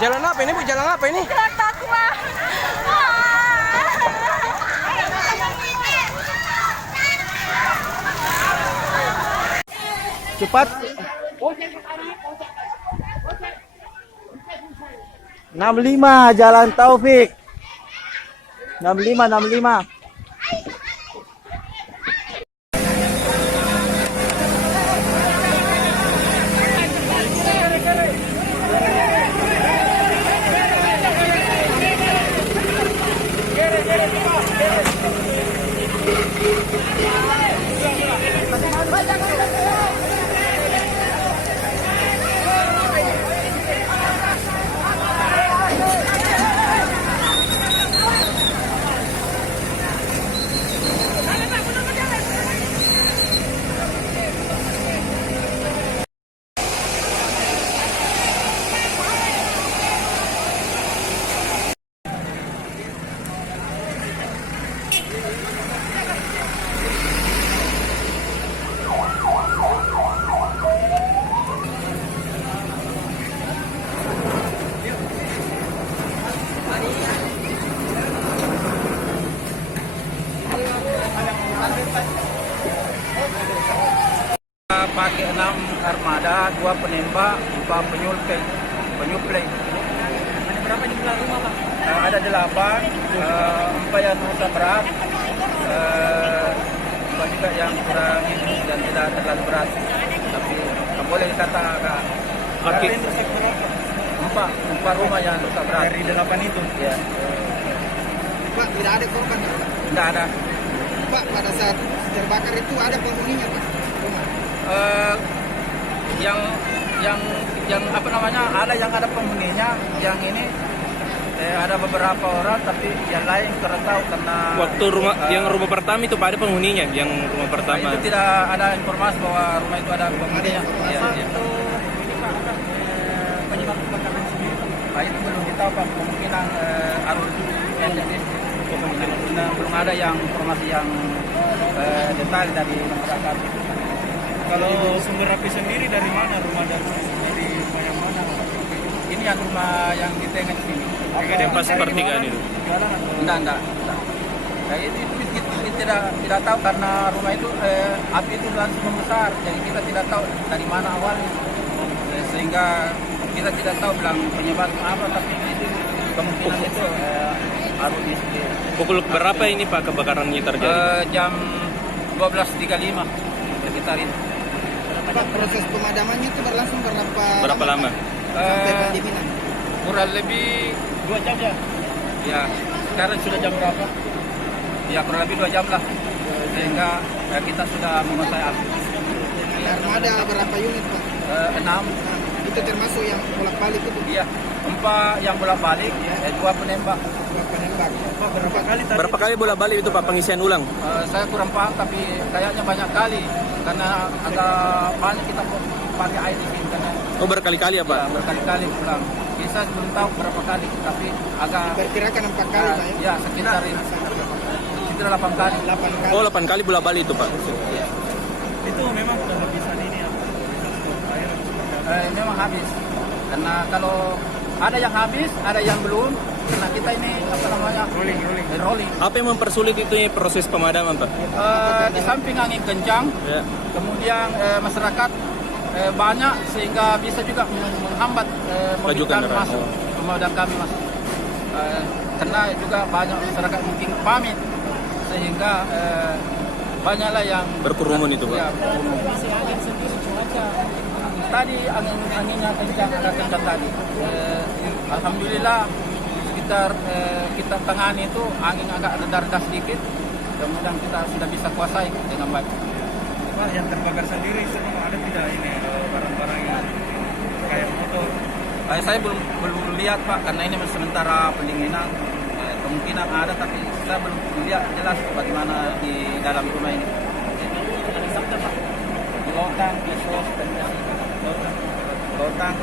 Jalan apa ini Bu? Jalan apa ini? Jalan Takwa. Cepat. 65 Jalan Taufik. 65. Pakai 6 armada, 2 penembak, 4 penyuplai. Ada berapa jumlah rumah, Pak? Ada 8, 4 yang rusak berat, 2 juga yang kurang ini dan tidak terlalu berat. Tapi tak boleh dikata agak. Berapa yang rusak berat, Pak? 4 rumah yang rusak berat. Dari 8 itu? Ya. Pak, tidak ada korban, Pak? Tidak ada. Pak, pada saat terbakar itu ada penghuninya, Pak? Rumah. Yang apa namanya, ada yang ada penghuninya, yang ini ada beberapa orang, tapi yang lain kurang tahu karena Waktu yang rumah pertama itu Pak ada penghuninya, yang rumah pertama. itu tidak ada informasi bahwa rumah itu ada penghuninya. Iya. Penyebab kebakaran sendiri? Nah, itu belum ditahu Pak, kemungkinan arus energi. Belum ada yang informasi yang detail dari masyarakat. Kalau sumber api sendiri dari mana? Rumah dari rumah yang mana? Ini yang rumah yang di tengah sini. Yang pas pertigaan itu? Enggak. Nah, itu tidak tahu karena rumah itu api itu langsung membesar. Jadi kita tidak tahu dari mana awalnya. Sehingga kita tidak tahu bilang penyebabnya apa, tapi itu kemungkinan itu arus listrik. Pukul berapa ini Pak kebakarannya terjadi? Jam 12.35 sekitar itu. Pak, proses pemadamannya itu berlangsung Berapa lama? Sampai pendinginan? Kurang lebih 2 jam ya. Ya, sekarang sudah jam berapa? Ya, kurang lebih 2 jam lah. Sehingga kita sudah menguasai api. Armada berapa unit, Pak? 6. Itu termasuk yang bolak-balik itu? Iya, 4 yang bolak-balik, 2 penembak. Dua penembak. Pak, berapa kali bolak-balik itu Pak pengisian ulang? Saya kurang paham, tapi kayaknya banyak kali. Karena agak banyak kita pakai air di sini. Oh, berkali-kali ya Pak? Ya, berkali-kali pulang. Saya belum tahu berapa kali, tapi agak... Diperkirakan 4 kali, Pak ya? Ya, sekitar ini. Sekitar 8 kali. 8 kali. Oh, 8 kali bolak-balik itu Pak? Ya. itu memang kehabisan ini ya? Memang habis. Karena kalau ada yang habis, ada yang belum. Karena kita ini apa namanya? Rolling. Apa yang mempersulit itu proses pemadaman Pak? Di samping angin kencang, Ya. kemudian masyarakat banyak sehingga bisa juga menghambat mobil Lajukan kami arah. masuk, pemadam kami masuk. Karena juga banyak masyarakat mungkin pamit sehingga banyaklah yang Berkerumun itu Pak? Ya, berkerumun. Angin sendiri cuaca. Tadi anginnya kencang, agak kencang tadi. Alhamdulillah sekitar kita tangani itu angin agak reda sedikit, kemudian kita sudah bisa kuasai dengan baik. Pak, yang terbakar sendiri ada tidak ini barang-barang yang kayak motor? Saya belum lihat Pak, karena ini sementara pendinginan. Kemungkinan ada, tapi saya belum lihat jelas bagaimana di dalam rumah ini. Lotang, lotang,